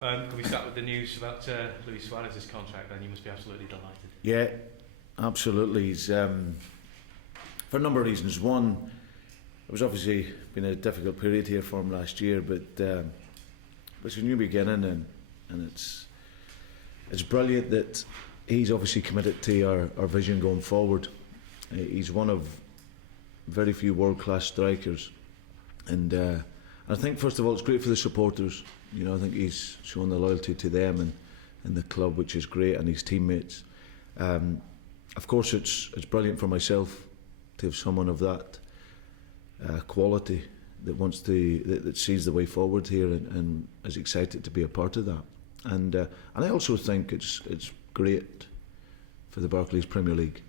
Can we start with the news about Luis Suarez's contract then? You must be absolutely delighted. Yeah, absolutely. He's, for a number of reasons. One, it was obviously been a difficult period here for him last year, but it's a new beginning, and it's brilliant that he's obviously committed to our vision going forward. He's one of very few world-class strikers, and I think first of all it's great for the supporters. You know, I think he's shown the loyalty to them and the club, which is great, and his teammates. Of course, it's brilliant for myself to have someone of that quality that wants to that sees the way forward here and is excited to be a part of that. And I also think it's great for the Barclays Premier League.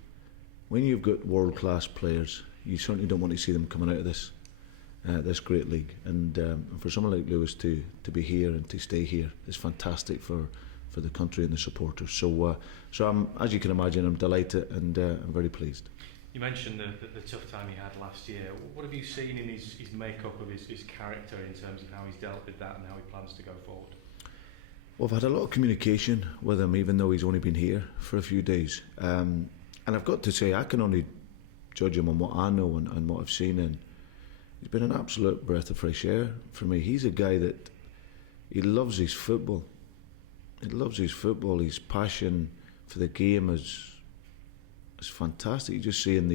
When you've got world-class players, you certainly don't want to see them coming out of this great league. And for someone like Lewis to be here and to stay here is fantastic for the country and the supporters. So I'm, as you can imagine, I'm delighted and I'm very pleased. You mentioned the tough time he had last year. What have you seen in his makeup of his character in terms of how he's dealt with that and how he plans to go forward? Well, I've had a lot of communication with him, even though he's only been here for a few days. And I've got to say, I can only judge him on what I know and what I've seen. And he's been an absolute breath of fresh air for me. He's a guy that he loves his football. He loves his football. His passion for the game is fantastic. You just see in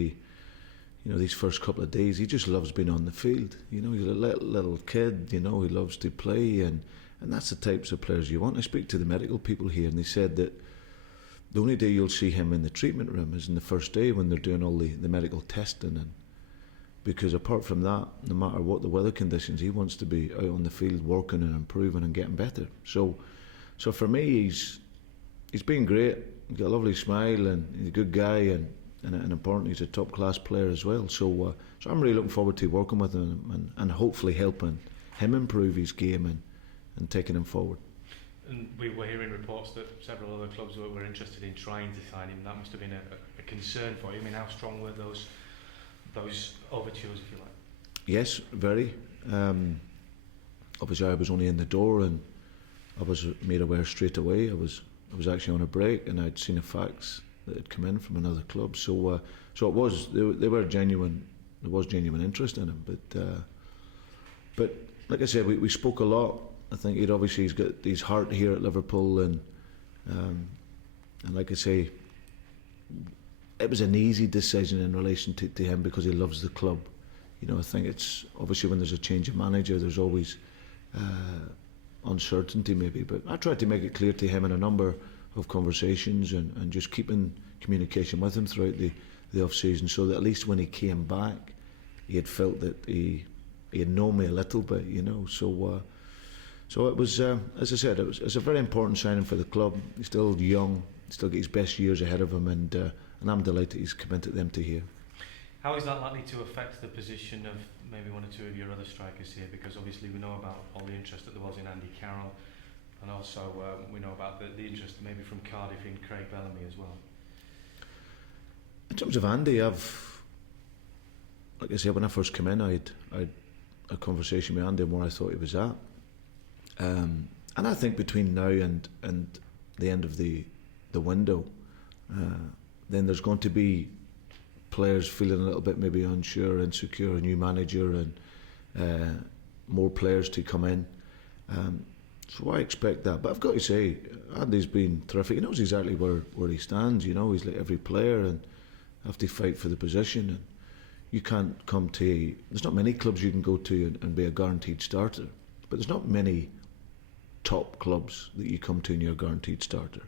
these first couple of days, he just loves being on the field. You know, he's a little kid. You know, he loves to play, and that's the types of players you want. I speak to the medical people here, and they said that the only day you'll see him in the treatment room is in the first day when they're doing all the medical testing, and because apart from that, no matter what the weather conditions, he wants to be out on the field working and improving and getting better. So for me, he's been great. He's got a lovely smile, and he's a good guy, and importantly, he's a top class player as well. So I'm really looking forward to working with him and hopefully helping him improve his game and taking him forward. And we were hearing reports that several other clubs were interested in trying to sign him. That must have been a concern for you. I mean, how strong were those overtures, if you like? Yes, very. Obviously, I was only in the door, and I was made aware straight away. I was actually on a break, and I'd seen a fax that had come in from another club. So it was they were genuine. There was genuine interest in him, but like I said, we spoke a lot. I think he's got his heart here at Liverpool, and like I say, it was an easy decision in relation to him because he loves the club. You know, I think it's obviously when there's a change of manager, there's always uncertainty maybe, but I tried to make it clear to him in a number of conversations and just keeping communication with him throughout the off-season, so that at least when he came back, he had felt that he had known me a little bit, you know. So it was, as I said, it's a very important signing for the club. He's still young, still got his best years ahead of him, and I'm delighted he's committed them to here. How is that likely to affect the position of maybe one or two of your other strikers here? Because obviously we know about all the interest that there was in Andy Carroll, and also we know about the interest maybe from Cardiff in Craig Bellamy as well. In terms of Andy, like I said, when I first came in, I had a conversation with Andy on where I thought he was at. And I think between now and the end of the window, then there's going to be players feeling a little bit maybe unsure, insecure, a new manager, and more players to come in. So I expect that. But I've got to say, Andy's been terrific. He knows exactly where he stands. You know, he's like every player and have to fight for the position. And you can't come to. There's not many clubs you can go to and be a guaranteed starter. But there's not many top clubs that you come to and you're a guaranteed starter.